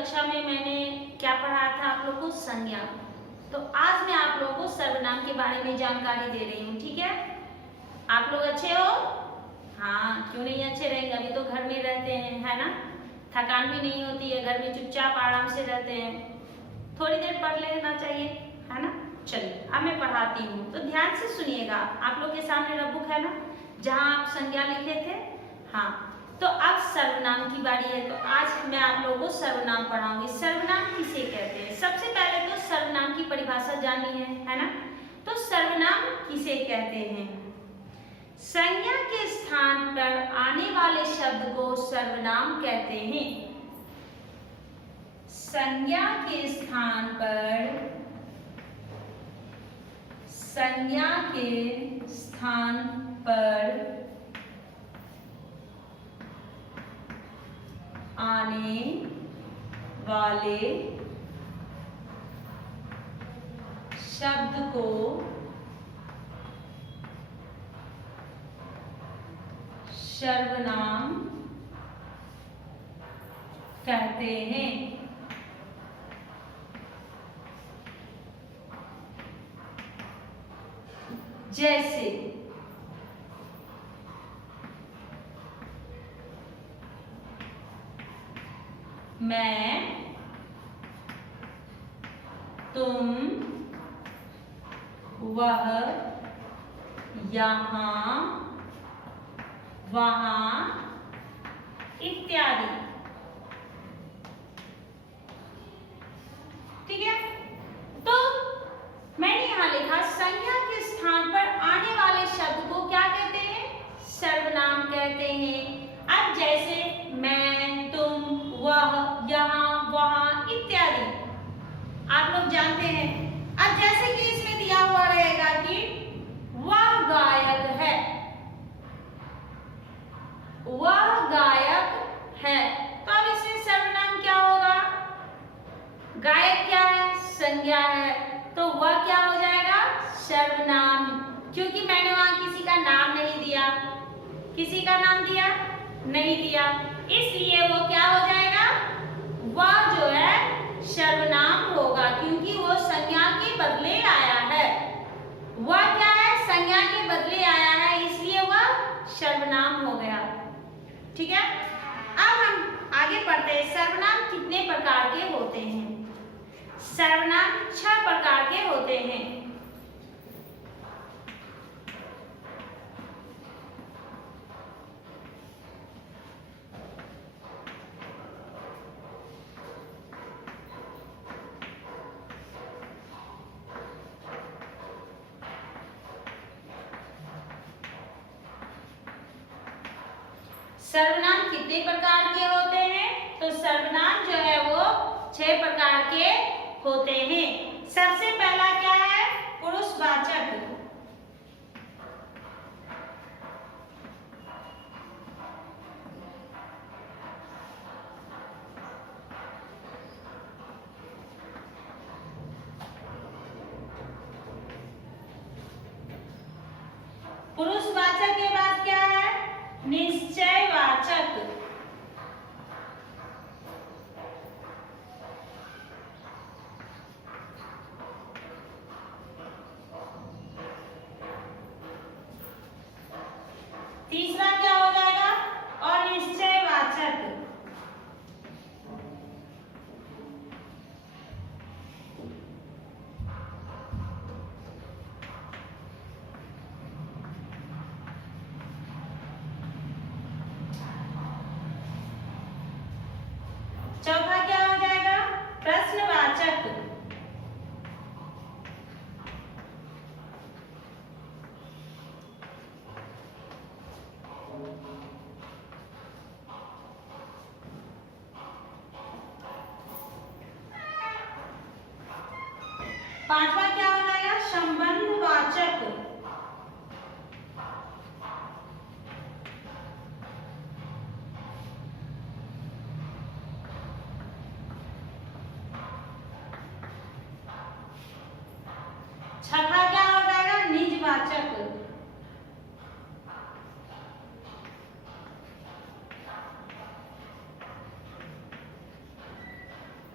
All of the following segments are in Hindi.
कक्षा में मैंने क्या पढ़ाया था आप लोग को? संज्ञा। तो आज मैं आप लोगों को सर्वनाम के बारे में जानकारी दे रही हूँ, ठीक है? आप लोग अच्छे हो? हाँ, क्यों नहीं अच्छे रहेंगे? अभी तो घर में रहते हैं, है ना? थकान भी नहीं होती है, घर में चुपचाप आराम से रहते हैं। थोड़ी देर पढ़ लेना चाहिए, है ना? चलिए अब मैं पढ़ाती हूँ, तो ध्यान से सुनिएगा। आप लोग के सामने नोटबुक है ना, जहाँ आप संज्ञा लिखे थे? हाँ, तो अब सर्वनाम की बारी है। तो आज मैं आप लोगों को सर्वनाम पढ़ाऊंगी। सर्वनाम किसे कहते हैं? सबसे पहले तो सर्वनाम की परिभाषा जानी है ना? तो सर्वनाम किसे कहते हैं? संज्ञा के स्थान पर आने वाले शब्द को सर्वनाम कहते हैं। संज्ञा के स्थान पर, संज्ञा के स्थान पर आने वाले शब्द को सर्वनाम कहते हैं। जैसे मैं, तुम, वह, यहाँ, वहां इत्यादि। ठीक है? तो मैंने यहां लिखा संज्ञा के स्थान पर आने वाले शब्द को क्या कहते हैं? सर्वनाम कहते हैं। अब जैसे मैं, तुम, वह, यहाँ, वहां इत्यादि आप लोग जानते हैं। अब जैसे कि इसमें दिया हुआ रहेगा कि वह गायक है, वह गायक है, तो अब इसमें सर्वनाम क्या होगा? गायक क्या है? संज्ञा है, तो वह क्या हो जाएगा? सर्वनाम। क्योंकि मैंने वहां किसी का नाम नहीं दिया, किसी का नाम दिया नहीं दिया, इसलिए वो क्या हो जाएगा? वह जो है सर्वनाम होगा, क्योंकि वो संज्ञा के बदले आया है। वह क्या है? संज्ञा के बदले आया है, इसलिए वह सर्वनाम हो गया। ठीक है? अब हम आगे पढ़ते हैं। सर्वनाम कितने प्रकार के होते हैं? सर्वनाम 6 प्रकार के होते हैं। सर्वनाम कितने प्रकार के होते हैं? तो सर्वनाम जो है वो 6 प्रकार के होते हैं। सबसे पहला क्या है? पुरुषवाचक। पुरुषवाचक के बाद क्या है? निश्चयवाचक। तीसरा क्या हो जाएगा? अनिश्चयवाचक। चौथा क्या हो जाएगा? प्रश्नवाचक। पांचवा क्या हो जाएगा? संबंधवाचक। छठा क्या हो जाएगा? निजवाचक।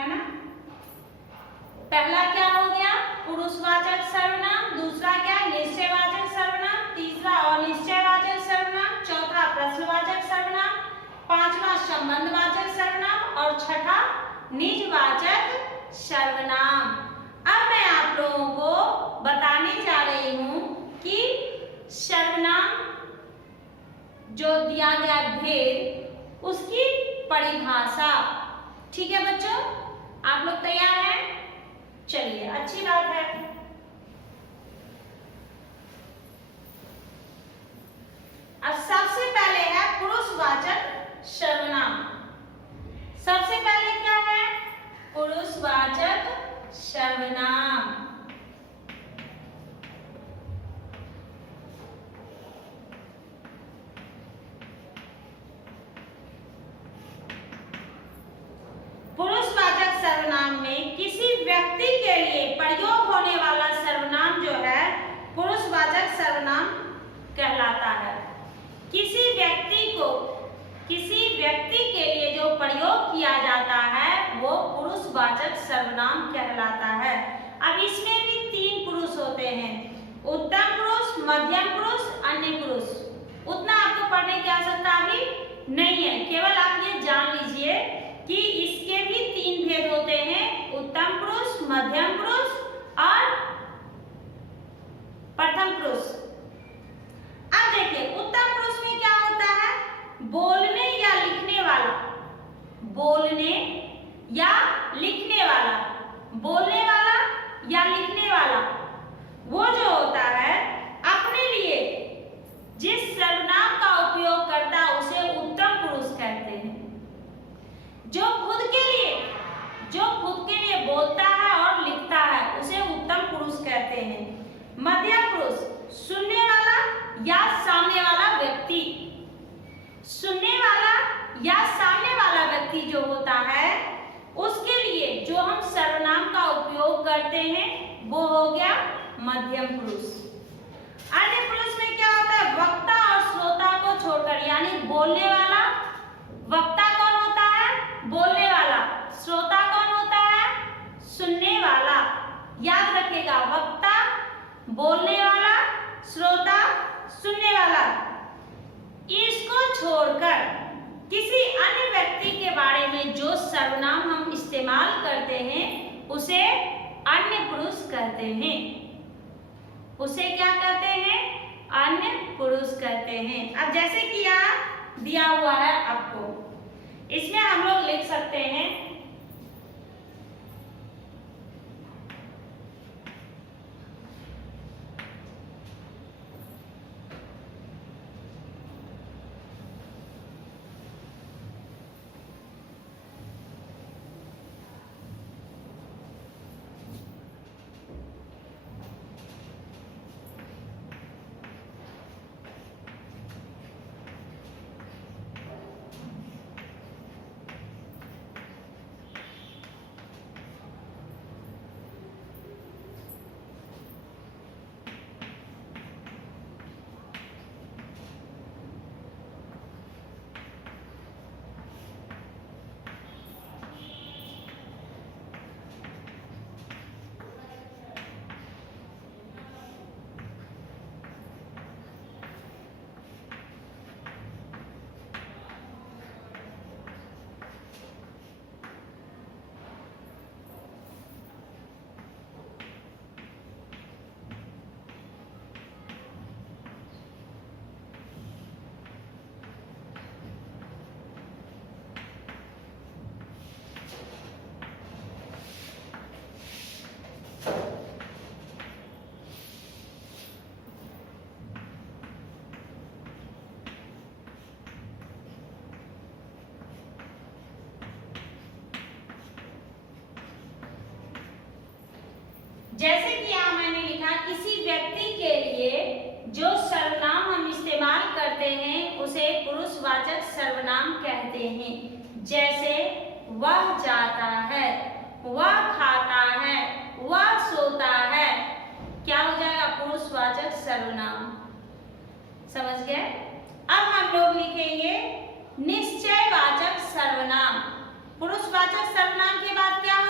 है ना। पहला क्या हो गया, पुरुषवाचक सर्वनाम, दूसरा क्या, निश्चयवाचक सर्वनाम, तीसरा अनिश्चयवाचक सर्वनाम, चौथा प्रश्नवाचक सर्वनाम, पांचवा संबंधवाचक सर्वनाम और छठा निजवाचक सर्वनाम। अब मैं आप लोगों को बताने जा रही हूं कि सर्वनाम जो दिया गया भेद उसकी परिभाषा। ठीक है बच्चों, आप लोग तैयार हैं? चलिए, अच्छी बात है। अब सबसे पहले है पुरुषवाचक सर्वनाम। सबसे पहले क्या है, पुरुषवाचक सर्वनाम। पुरुषवाचक सर्वनाम में किसी व्यक्ति के लिए प्रयोग होने वाला सर्वनाम जो है पुरुषवाचक सर्वनाम कहलाता है। किसी व्यक्ति के लिए जो प्रयोग किया जाता है वो पुरुषवाचक सर्वनाम कहलाता है। अब इसमें भी 3 पुरुष होते हैं, उत्तम पुरुष, मध्यम पुरुष, अन्य पुरुष। उतना आपको पढ़ने की आवश्यकता अभी नहीं है, केवल आप ये जान लीजिए कि इसके भी 3 भेद होते हैं, उत्तम पुरुष, मध्यम पुरुष और प्रथम पुरुष। अब देखिए, उत्तम पुरुष में क्या होता है, बोलने या लिखने वाला, बोलने या लिखने वाला, बोलने वाला या लिखने वाला, वो जो होता है अपने लिए जिस सर्वनाम का उपयोग करता है उसे उत्तम पुरुष कहते हैं। जो खुद के लिए बोलता है और लिखता है उसे उत्तम पुरुष कहते हैं। मध्यम पुरुष, सुनने वाला या सामने वाला व्यक्ति, सुनने वाला या सामने वाला व्यक्ति जो होता है उसके लिए जो हम सर्वनाम का उपयोग करते हैं वो हो गया मध्यम पुरुष। अन्य पुरुष में क्या होता है, वक्ता और श्रोता को छोड़कर, यानी बोलने वाला, वक्ता कौन होता है, बोलने वाला, श्रोता कौन होता है, सुनने वाला। याद रखिएगा, वक्ता बोलने वाला, श्रोता सुनने वाला। इसको छोड़कर किसी अन्य व्यक्ति के बारे में जो सर्वनाम हम इस्तेमाल करते हैं उसे अन्य पुरुष कहते हैं। उसे क्या कहते हैं, अन्य पुरुष कहते हैं। अब जैसे कि यहाँ दिया हुआ है आपको, इसमें हम लोग लिख सकते हैं जैसे कि यहाँ मैंने लिखा, किसी व्यक्ति के लिए जो सर्वनाम हम इस्तेमाल करते हैं उसे पुरुषवाचक सर्वनाम कहते हैं। जैसे वह जाता है, वह खाता है, वह सोता है, क्या हो जाएगा, पुरुषवाचक सर्वनाम। समझ गए? अब हम लोग लिखेंगे निश्चयवाचक सर्वनाम। पुरुषवाचक सर्वनाम के बाद क्या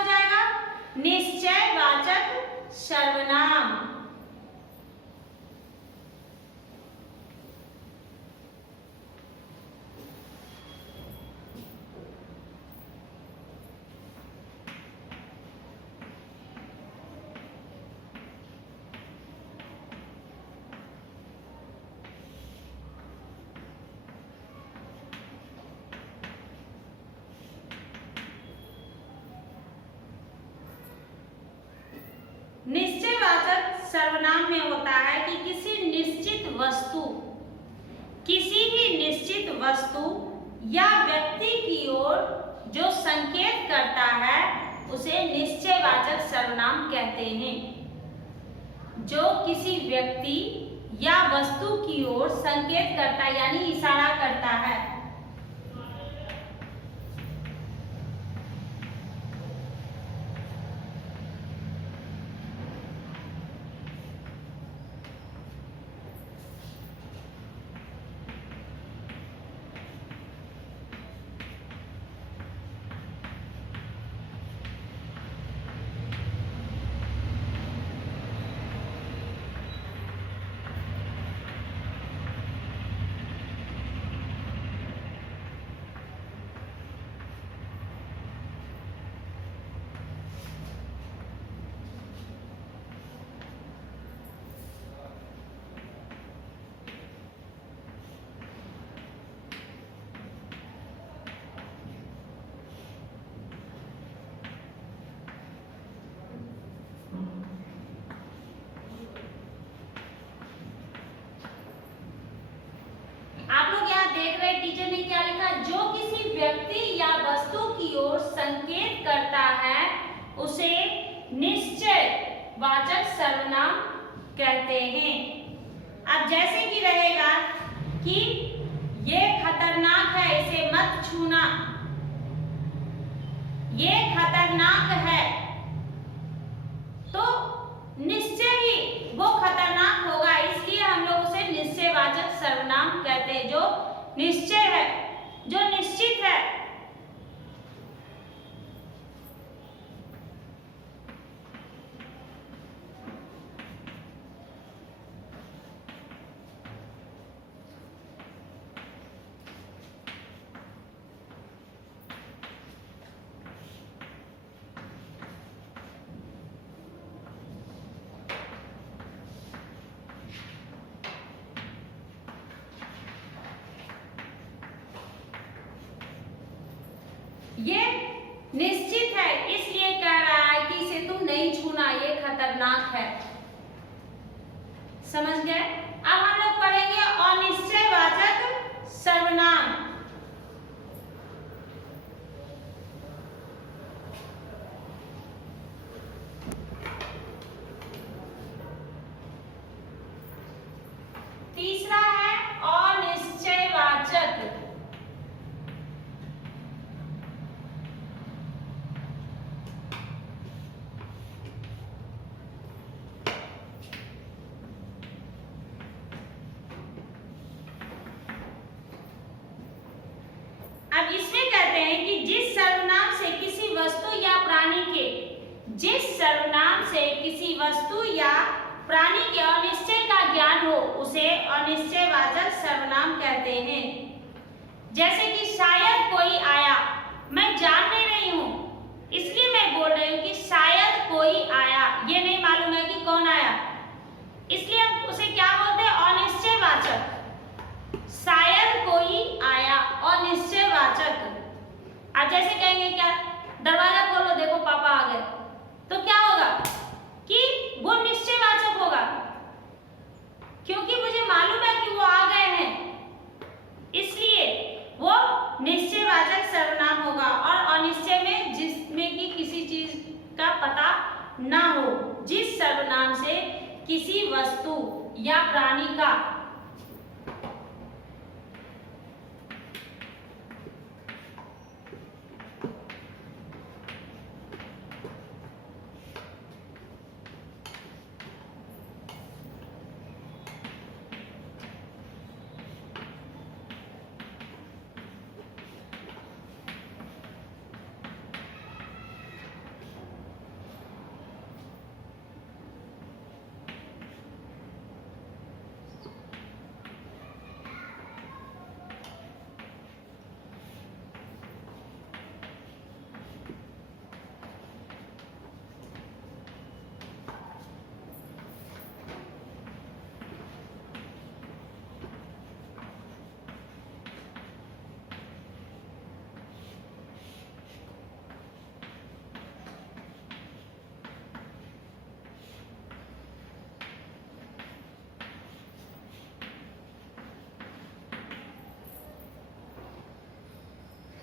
निश्चयवाचक सर्वनाम। निश्चयवाचक सर्वनाम में होता है कि किसी भी निश्चित वस्तु या व्यक्ति की ओर जो संकेत करता है उसे निश्चयवाचक सर्वनाम कहते हैं। जो किसी व्यक्ति या वस्तु की ओर संकेत करता है यानी इशारा करता है। टीचर ने क्या लिखा? जो किसी व्यक्ति या वस्तु की ओर संकेत करता है उसे निश्चयवाचक सर्वनाम कहते हैं। अब जैसे कि रहेगा कि ये खतरनाक है, इसे मत छूना, ये खतरनाक है, तो निश्चय ही वो खतरनाक होगा, इसलिए हम लोग उसे निश्चयवाचक सर्वनाम कहते हैं। जो निश्चय है, जो निश्चित है। ये निश्चित है इसलिए कह रहा है कि इसे तुम नहीं छूना, ये खतरनाक है। समझ गए? अब हम लोग पढ़ेंगे अनिश्चयवाचक सर्वनाम। तीसरा है अनिश्चयवाचक। अब इसमें कहते हैं कि जिस सर्वनाम से किसी वस्तु या प्राणी के अनिश्चय का ज्ञान हो उसे अनिश्चयवाचक सर्वनाम कहते हैं। जैसे कि शायद कोई आया, मैं जान नहीं रही हूं इसलिए मैं बोल रही हूं कि शायद कोई आया, ये नहीं मालूम है कि कौन आया, इसलिए हम उसे क्या बोलते हैं? अनिश्चयवाचक। शायद कोई आया, अनिश्चयवाचक। अब जैसे कहेंगे क्या, दरवाजा खोलो देखो पापा आ गए, तो क्या होगा कि वो निश्चयवाचक होगा, क्योंकि मुझे मालूम है कि वो आ गए हैं, इसलिए वो निश्चयवाचक सर्वनाम होगा। और अनिश्चय में जिसमें कि किसी चीज का पता ना हो, जिस सर्वनाम से किसी वस्तु या प्राणी का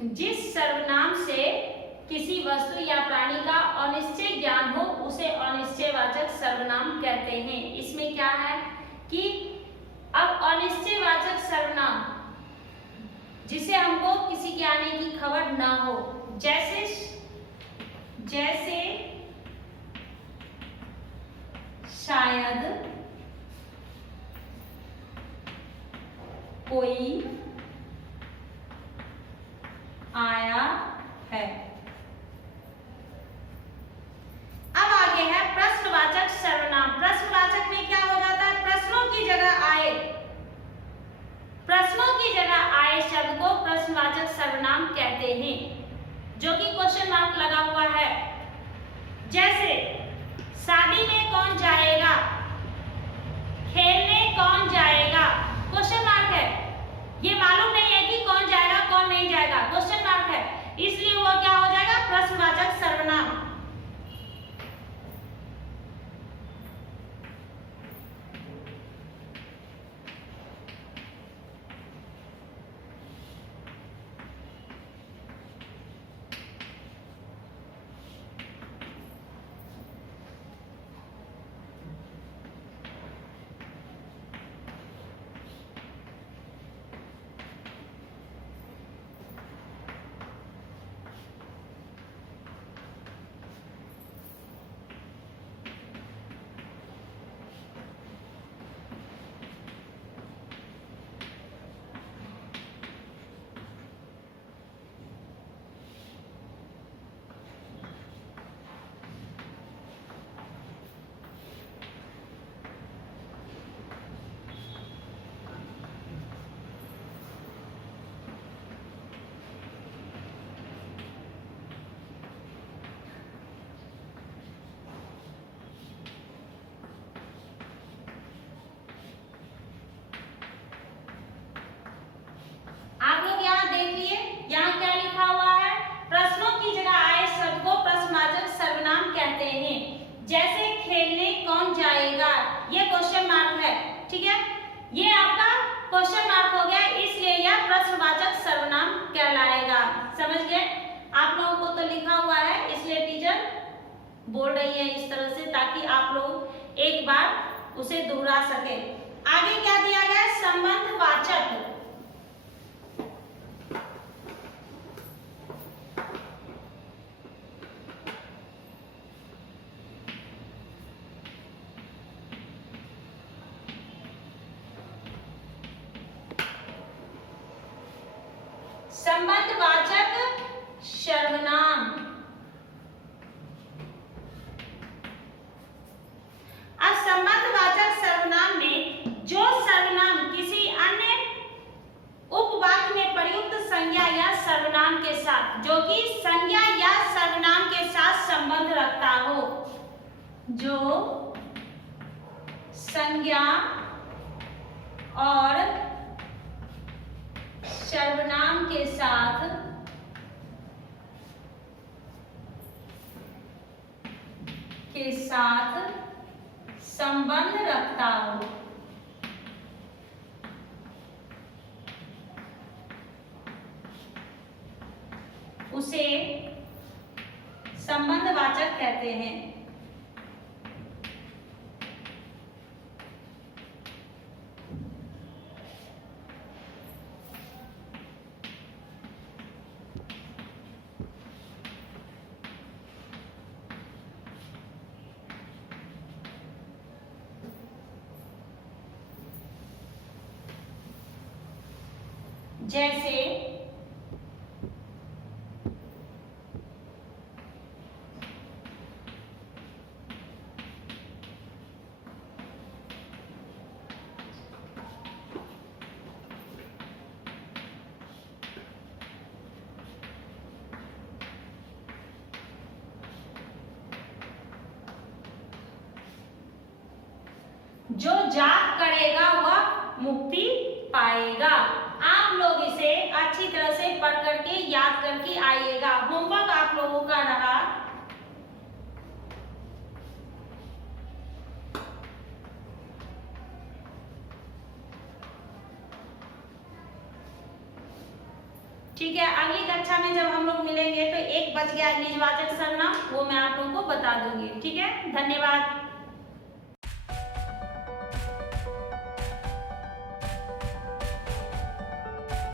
जिस सर्वनाम से किसी वस्तु या प्राणी का अनिश्चय ज्ञान हो उसे अनिश्चयवाचक सर्वनाम कहते हैं। इसमें क्या है कि अब अनिश्चयवाचक सर्वनाम जिसे हमको किसी के आने की खबर ना हो, जैसे शायद कोई आया है। अब आगे है प्रश्नवाचक सर्वनाम। प्रश्नवाचक में क्या हो जाता है, प्रश्नों की जगह आए शब्द को प्रश्नवाचक सर्वनाम कहते हैं, जो कि क्वेश्चन मार्क लगा हुआ है। जैसे शादी में कौन जाएगा, खेलने कौन जाएगा, क्वेश्चन मार्क है। ये मालूम नहीं है कि कौन जाएगा कौन नहीं जाएगा, क्वेश्चन मार्क है, इसलिए वो क्या हो जाएगा, प्रश्नवाचक सर्वनाम। जैसे खेलने कौन जाएगा, ये क्वेश्चन मार्क है, ठीक है, ये आपका क्वेश्चन मार्क हो गया, इसलिए यह प्रश्नवाचक सर्वनाम कहलाएगा। समझ गए? आप लोगों को तो लिखा हुआ है, इसलिए टीचर बोल रही है इस तरह से, ताकि आप लोग एक बार उसे दोहरा सके। आगे क्या दिया गया है, संबंधवाचक। संबंधवाचक सर्वनाम। अब संबंधवाचक सर्वनाम में जो सर्वनाम किसी अन्य उपवाक्य में प्रयुक्त संज्ञा या सर्वनाम के साथ, जो कि संज्ञा या सर्वनाम के साथ संबंध रखता हो, जो संज्ञा और सर्वनाम के साथ संबंध रखता हो, उसे संबंधवाचक कहते हैं। जैसे जो जाप करेगा वह मुक्ति पाएगा। आप लोग इसे अच्छी तरह से पढ़ करके याद करके आइएगा। होमवर्क आप लोगों का रहा। ठीक है, अगली कक्षा में जब हम लोग मिलेंगे तो एक बच गया निजवाचक सर्वनाम, वो मैं आप लोगों को बता दूंगी। ठीक है, धन्यवाद।